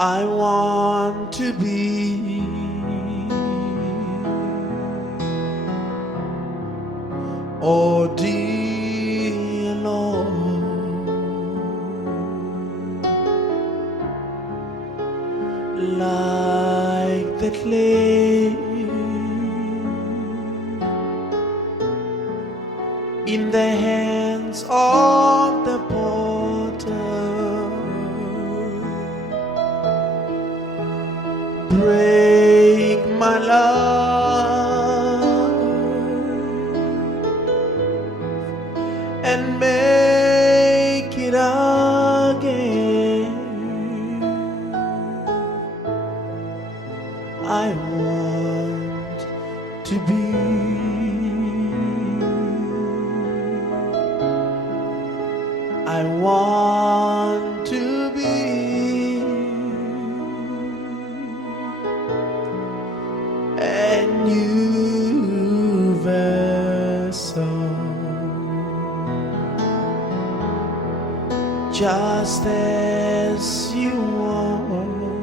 I want to be oh dear Lord, like the clay in the hands of the potter. Break my love and make it again. I want to be I want to be a new vessel, just as you are,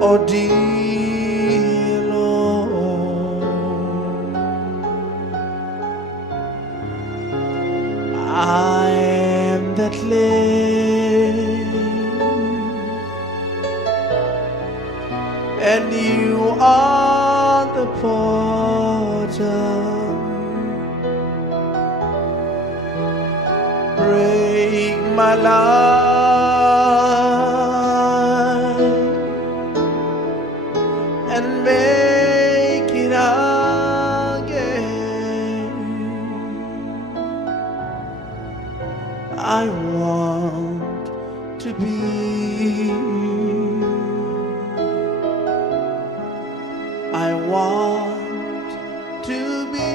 oh dear Lord. I am the clay and you are the potter. Break my life and make it again. I want to be I want to be